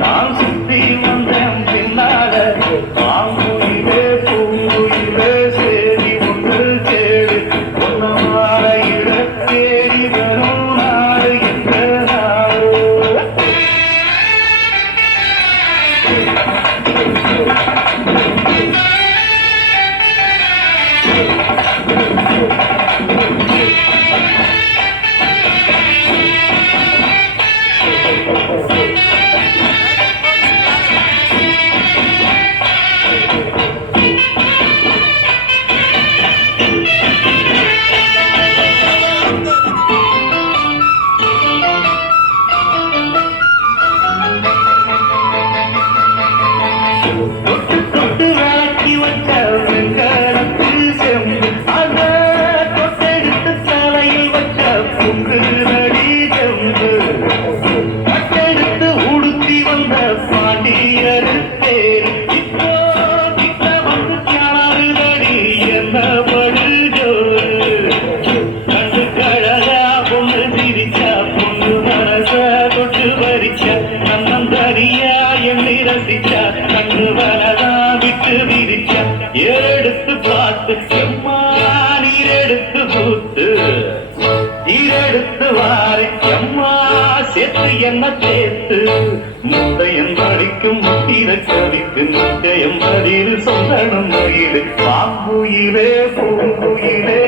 நான் சுத்தி வந்தேன் பின்னால. பாங்குயிலே பூங்குயிலே சேரி ஒன்று கேடு ஒன்னமான இட தேடி வரும் நாடு என்ற நாடு. தொட்டு எண்ணி ரசிச்சா வரதா விட்டு விரிச்சா எடுத்து பார்த்து செம்மா நீர் எடுத்து கூத்து ஈரெடுத்து வாரி செம்மா சேர்த்து என்ன சேர்த்து. முத்தையன் படிக்கும் முத்திர கவிக்கு முந்தையம் பதில் சொந்தனும் மயிலு பாம்புயிலே பூங்குயிலே